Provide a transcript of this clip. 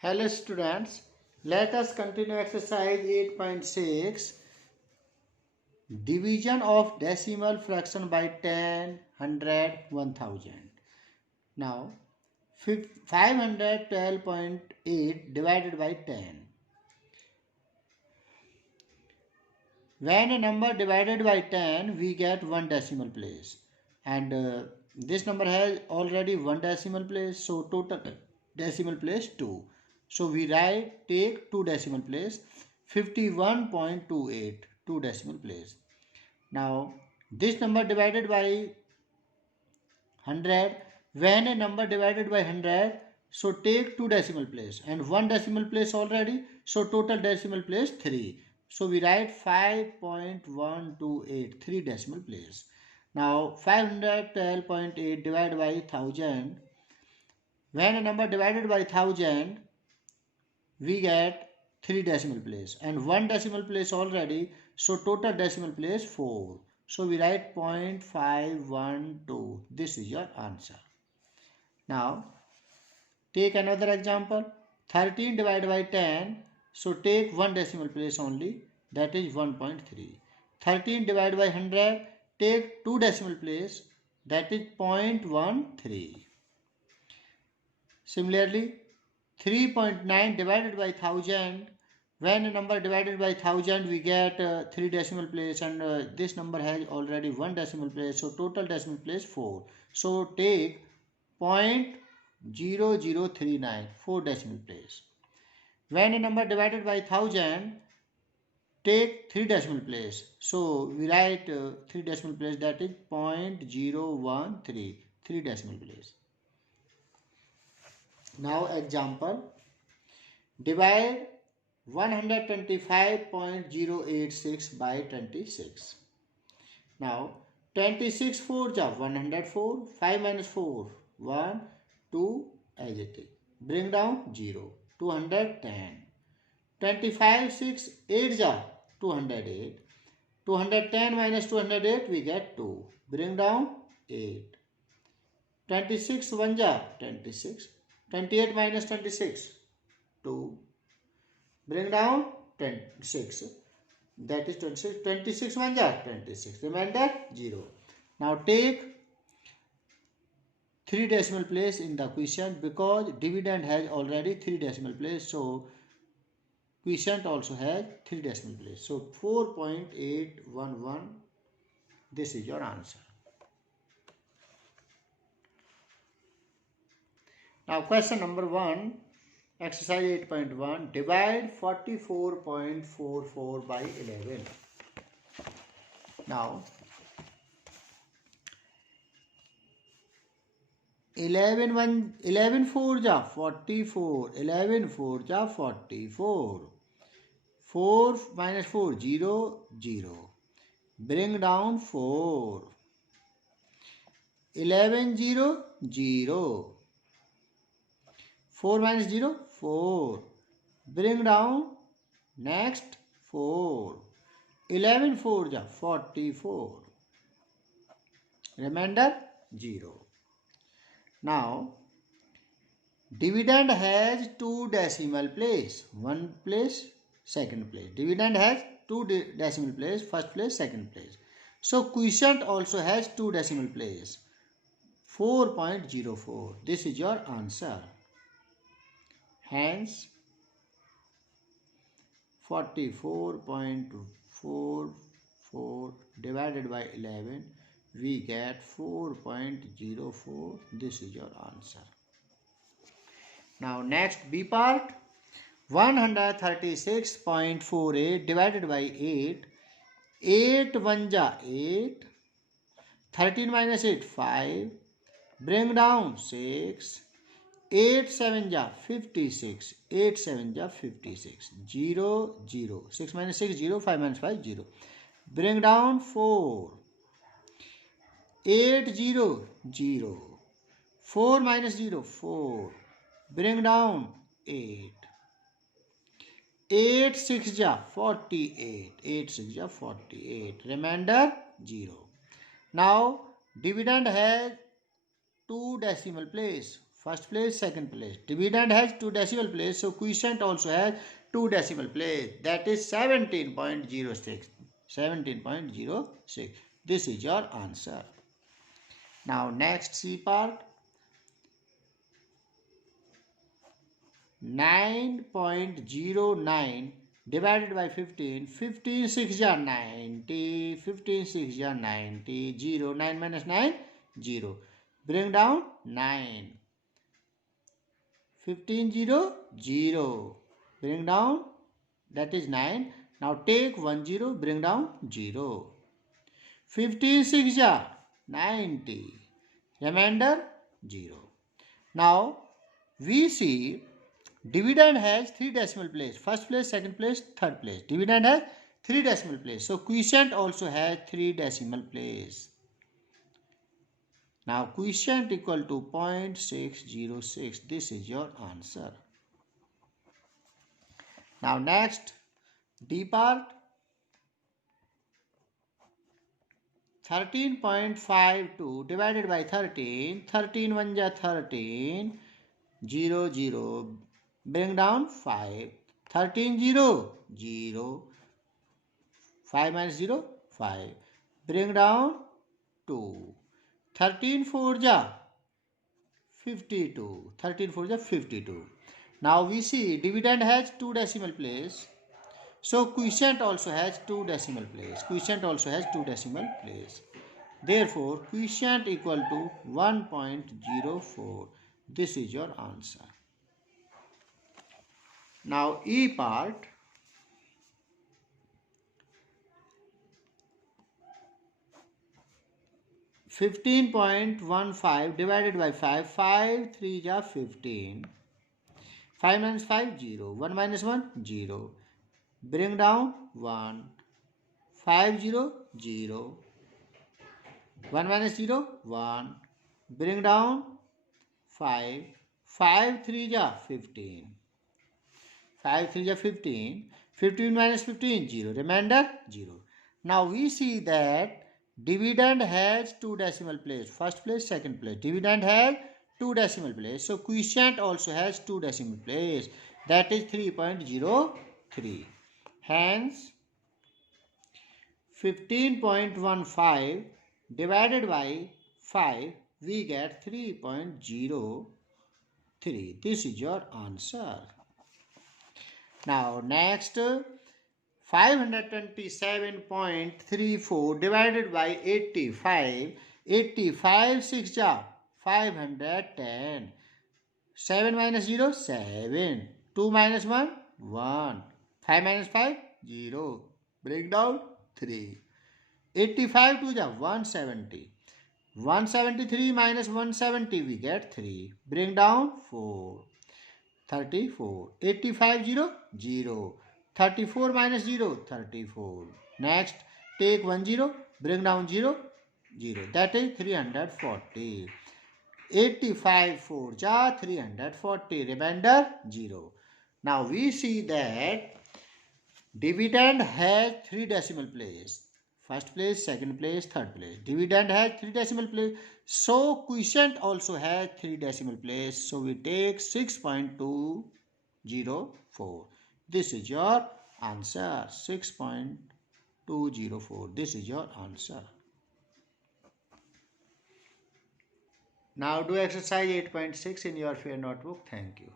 Hello students, let us continue exercise 8.6, division of decimal fraction by 10, 100, 1000. Now 512.8 divided by 10. When a number divided by 10, we get one decimal place. And this number has already one decimal place, so total decimal place 2. So we take 2 decimal place, 51.28, 2 decimal place. Now this number divided by 100, when a number divided by 100, so take 2 decimal place and 1 decimal place already, so total decimal place 3. So we write 5.128, 3 decimal place. Now 512.8 divided by 1000, when a number divided by 1000, we get 3 decimal place and 1 decimal place already, so total decimal place 4. So we write 0.512. This is your answer. Now take another example. 13 divided by 10. So take 1 decimal place only, that is 1.3. 13 divided by 100. Take 2 decimal place, that is 0.13. Similarly 3.9 divided by 1000. When a number divided by 1000, we get 3 decimal place and this number has already 1 decimal place, so total decimal place 4. So take 0.0039, 4 decimal place. When a number divided by 1000, take 3 decimal place. So we write 3 decimal place, that is 0.013, 3 decimal place. Now example, divide 125.086 by 26. Now 26 4 ja 104, 5 minus 4, 1, 2 as it is. Bring down 0, 210. 25 6 8 ja 208. 210 minus 208 we get 2. Bring down 8. 26 1 ja 26. 28 minus 26, 2. Bring down 6. That is 26. 26 1 ja 26. Remainder 0. Now take 3 decimal place in the quotient because dividend has already 3 decimal place. So quotient also has 3 decimal place. So 4.811. This is your answer. Now question number 1, exercise 8.1, divide 44.44 by 11. Now 11 4 ja 44, 11 4 ja 44. 4 minus 4, 0, 0. Bring down 4. 11 0, 0. 4 minus 0, 4. Bring down next 4. 11 4 ja 44. Remainder 0. Now dividend has 2 decimal place. 1 place, second place. Dividend has 2 decimal place, first place, second place. So quotient also has 2 decimal place. 4.04. This is your answer. Hence 44.44 divided by 11, we get 4.04. This is your answer. Now next B part, 136.48 divided by 8. 8 1 ja 8. 13 minus 8, 5. Bring down 6. 8 7 ja 56. 8 7 ja 56. 0 0. 6 minus 6, 0. 5 minus 5, 0. Bring down 4. 8 0 0. 4 minus 0, 4. Bring down 8. 8 6 ja 48. 8 6 ja 48. Remainder 0. Now dividend has 2 decimal place. first place, second place. Dividend has 2 decimal place, so quotient also has 2 decimal place. That is 17.06. 17.06. This is your answer. Now next C part. 9.09 divided by 15. 15 6 are 90. 15 6 are 90. 0. 9 minus 9, 0. Bring down 9. 15 0, 0. Bring down, that is 9. Now take 1 0, bring down 0. 15 6 are 90. Remainder 0. Now we see dividend has 3 decimal place. First place, second place, third place. Dividend has 3 decimal place. So quotient also has 3 decimal place. Now quotient equal to 0.606. This is your answer. Now next D part. 13.52 divided by 13. 13 1 ja 13. 0 0. Bring down 5. 13 0, 0. 5 minus 0, 5. Bring down 2. 13 4 ja 52. 13 4 ja 52. Now we see dividend has 2 decimal place. So quotient also has 2 decimal place. Quotient also has 2 decimal place. Therefore quotient equal to 1.04. This is your answer. Now E part. 15.15 divided by 5. 5 3 ja 15. 5 minus 5, 0. 1 minus 1, 0. Bring down 1. 5 0, 0. 1 minus 0, 1. Bring down 5. 5 3 ja 15. 5 3 ja 15. 15 minus 15, 0. Remainder 0. Now we see that dividend has 2 decimal place. First place, second place. Dividend has 2 decimal place. So quotient also has 2 decimal place. That is 3.03. Hence 15.15 divided by 5, we get 3.03. This is your answer. Now next 527.34 divided by 85. 85 6 ja 510. 7 minus 0, 7. 2 minus 1, 1. 5 minus 5, 0. Break down 3. 85 2 ja 170. 173 minus 170, we get 3. Bring down 4. 34. 85 0, 0. 34 minus 0, 34. Next, take 1 0, bring down 0, 0. That is 340. 85 4 ja 340. Remainder 0. Now we see that dividend has 3 decimal place. First place, second place, third place. Dividend has 3 decimal place. So quotient also has 3 decimal place. So we take 6.204. This is your answer. 6.204. This is your answer. Now do exercise 8.6 in your fair notebook. Thank you.